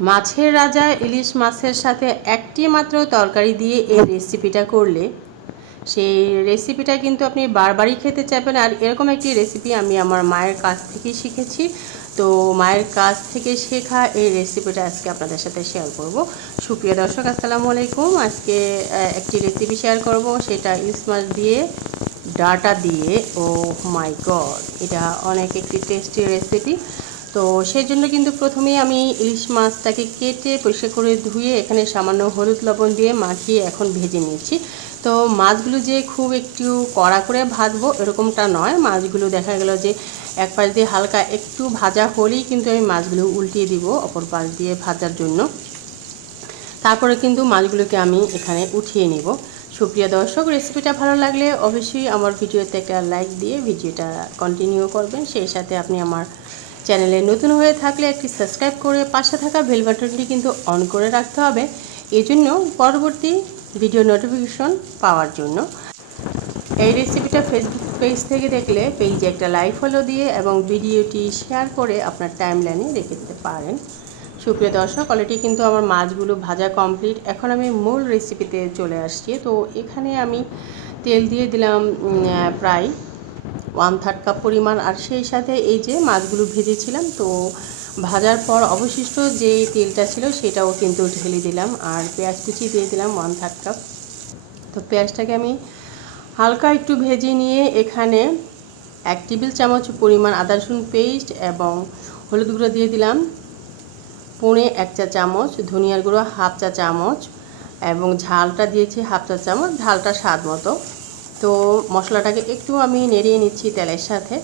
মাছের রাজা ইলিশ মাছের সাথে একটি মাত্র তরকারি দিয়ে এই রেসিপিটা করলে সেই রেসিপিটা কিন্তু আপনি বারবারই খেতে চাইবেন। আর এরকম একটি রেসিপি আমি আমার মায়ের কাছ থেকেই শিখেছি। তো মায়ের কাছ থেকে শেখা এই রেসিপিটা আজকে আপনাদের সাথে শেয়ার করব। সুপ্রিয় দর্শক, আসসালামু আলাইকুম। আজকে একটি রেসিপি শেয়ার করব, সেটা ইলিশ মাছ দিয়ে ডাটা দিয়ে। ও মাই গড, এটা অনেক একটি টেস্টি রেসিপি। তো সেই জন্য কিন্তু প্রথমেই আমি ইলিশ মাছটাকে কেটে পরিষ্কার করে ধুয়ে এখানে সামান্য হলুদ লবণ দিয়ে মাখিয়ে এখন ভেজে নিয়েছি। তো মাছগুলো যে খুব একটু কড়া করে ভাজবো এরকমটা নয়, মাছগুলো দেখা গেল যে এক পাশ দিয়ে হালকা একটু ভাজা হলেই কিন্তু আমি মাছগুলো উল্টিয়ে দিব অপর পাশ দিয়ে ভাজার জন্য। তারপরে কিন্তু মাছগুলোকে আমি এখানে উঠিয়ে নিব। সুপ্রিয় দর্শক, রেসিপিটা ভালো লাগলে অবশ্যই আমার ভিডিওতে একটা লাইক দিয়ে ভিডিওটা কন্টিনিউ করবেন। সেই সাথে আপনি আমার চ্যানেলে নতুন হয়ে থাকলে একটি সাবস্ক্রাইব করে পাশে থাকা বেল বাটনটি কিন্তু অন করে রাখতে হবে, এই জন্য পরবর্তী ভিডিও নোটিফিকেশন পাওয়ার জন্য। এই রেসিপিটা ফেসবুক পেজ থেকে দেখলে পেজে একটা লাইক ফলো দিয়ে এবং ভিডিওটি শেয়ার করে আপনার টাইমলাইনে রেখে দিতে পারেন। সুপ্রিয় দর্শক, অলরেডি কিন্তু আমার মাছগুলো ভাজা কমপ্লিট। এখন আমি মূল রেসিপিতে চলে আসছি। তো এখানে আমি তেল দিয়ে দিলাম প্রায় 1/3 কাপ পরিমাণ। আর সেই সাথে এই যে মাছগুলো ভেজেছিলাম, তো ভাজার পর অবশিষ্ট যে তেলটা ছিল সেটাও কিন্তু ঢেলে দিলাম। আর পেঁয়াজ কুচি দিয়ে দিলাম 1/3 কাপ। তো পেঁয়াজটাকে আমি হালকা একটু ভেজে নিয়ে এখানে 1 টেবিল চামচ পরিমাণ আদা রসুন পেস্ট এবং হলুদ গুঁড়ো দিয়ে দিলাম 1 চা চামচ, ধনিয়ার গুঁড়ো 1/2 চা চামচ এবং ঝালটা দিয়েছি 1/2 চা চামচ, ঝালটা স্বাদ মতো। তো মশলাটাকে একটু আমি নেড়িয়ে নিচ্ছি তেলের সাথে।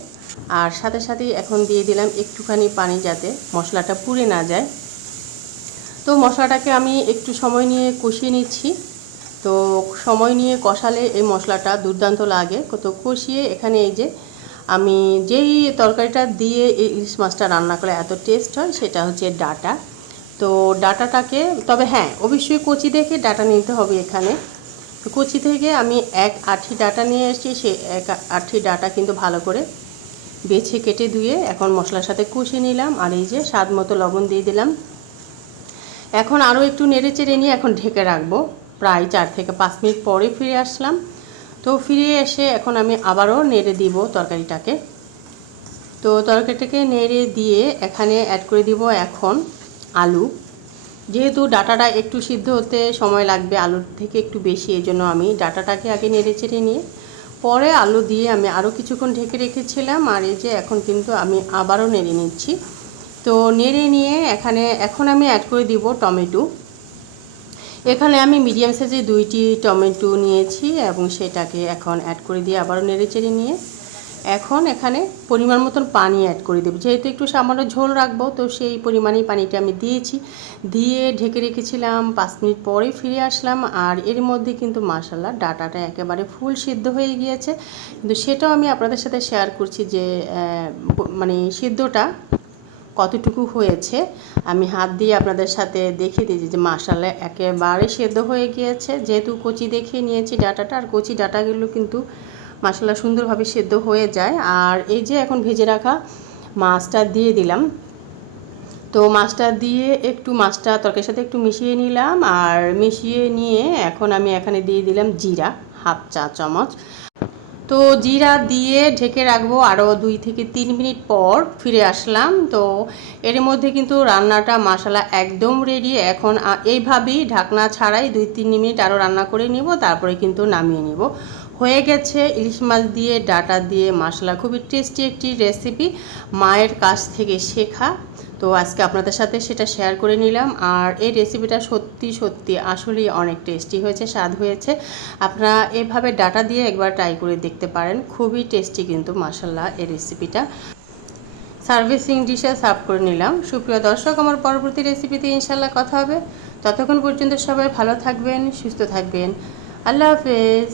আর সাথে সাথেই এখন দিয়ে দিলাম একটুখানি পানি, যাতে মশলাটা পুড়ে না যায়। তো মশলাটাকে আমি একটু সময় নিয়ে কষিয়ে নিচ্ছি। তো সময় নিয়ে কষালে এই মশলাটা দুর্দান্ত লাগে। তো কষিয়ে এখানে এই যে আমি যেই তরকারিটা দিয়ে এই ইলিশ মাছটা রান্না করে এত টেস্ট হয়, সেটা হচ্ছে ডাটা। তো ডাটাটাকে, তবে হ্যাঁ, অবশ্যই কচি দেখে ডাটা নিতে হবে এখানে। তো কচি থেকে আমি 1 আঁটি ডাটা নিয়ে এসেছি। সেই 1 আঁটি ডাটা কিন্তু ভালো করে বেছে কেটে ধুয়ে এখন মশলার সাথে কষিয়ে নিলাম। আর এই যে স্বাদ মতো লবণ দিয়ে দিলাম। এখন আরও একটু নেড়ে চেড়ে নিয়ে এখন ঢেকে রাখবো। প্রায় 4 থেকে 5 মিনিট পরে ফিরে আসলাম। তো ফিরে এসে এখন আমি আবারও নেড়ে দিব তরকারিটাকে। তো তরকারিটাকে নেড়ে দিয়ে এখানে অ্যাড করে দিব এখন আলু। যেহেতু ডাটাটা একটু সিদ্ধ হতে সময় লাগবে আলুর থেকে একটু বেশি, এই জন্য আমি ডাটাটাকে আগে নেড়ে চেড়ে নিয়ে পরে আলু দিয়ে আমি আরও কিছুক্ষণ ঢেকে রেখেছিলাম। আর এই যে এখন কিন্তু আমি আবারও নেড়ে নিচ্ছি। তো নেড়ে নিয়ে এখন আমি অ্যাড করে দিব টমেটো। এখানে আমি মিডিয়াম সাইজে 2টি টমেটো নিয়েছি এবং সেটাকে এখন অ্যাড করে দিয়ে আবারও নেড়ে চেড়ে নিয়ে এখন এখানে পরিমাণ মতন পানি অ্যাড করে দেব। যেহেতু একটু সামান্য ঝোল রাখবো, তো সেই পরিমাণেই পানিটা আমি দিয়েছি। দিয়ে ঢেকে রেখেছিলাম। 5 মিনিট পরে ফিরে আসলাম। আর এর মধ্যে কিন্তু মাশাআল্লাহ ডাটাটা একেবারে ফুল সিদ্ধ হয়ে গিয়েছে। কিন্তু সেটাও আমি আপনাদের সাথে শেয়ার করছি যে মানে সিদ্ধটা কতটুকু হয়েছে। আমি হাত দিয়ে আপনাদের সাথে দেখিয়ে দিয়েছি যে মাশাআল্লাহ একেবারে সেদ্ধ হয়ে গিয়েছে। যেহেতু কচি দেখিয়ে নিয়েছি ডাটাটা, আর কচি ডাটাগুলো কিন্তু মাশাআল্লাহ সুন্দরভাবে সেদ্ধ হয়ে যায়। আর এই যে এখন ভেজে রাখা মাছটা দিয়ে দিলাম। তো মাছটা দিয়ে একটু মাছটা তরকারির সাথে একটু মিশিয়ে নিলাম। আর মিশিয়ে নিয়ে এখন আমি এখানে দিয়ে দিলাম জিরা 1/2 চা চামচ। তো জিরা দিয়ে ঢেকে রাখবো। আরও 2 থেকে 3 মিনিট পর ফিরে আসলাম। তো এর মধ্যে কিন্তু রান্নাটা মাশাআল্লাহ একদম রেডি। এখন এইভাবেই ঢাকনা ছাড়াই 2-3 মিনিট আরও রান্না করে নিব, তারপরে কিন্তু নামিয়ে নিব। হয়ে গেছে ইলিশ মাছ দিয়ে ডাটা দিয়ে মাশাআল্লাহ খুবই টেস্টি একটি রেসিপি, মায়ের কাছ থেকে শেখা। তো আজকে আপনাদের সাথে সেটা শেয়ার করে নিলাম। আর এই রেসিপিটা সত্যি সত্যি আসলেই অনেক টেস্টি হয়েছে, স্বাদ হয়েছে। আপনারা এভাবে ডাটা দিয়ে একবার ট্রাই করে দেখতে পারেন, খুবই টেস্টি কিন্তু মাশাআল্লাহ এই রেসিপিটা। সার্ভিসিং ডিশে সার্ভ করে নিলাম। সুপ্রিয় দর্শক, আমার পরবর্তী রেসিপিতে ইনশাআল্লাহ কথা হবে। ততক্ষণ পর্যন্ত সবাই ভালো থাকবেন, সুস্থ থাকবেন। আল্লাহ হাফেজ।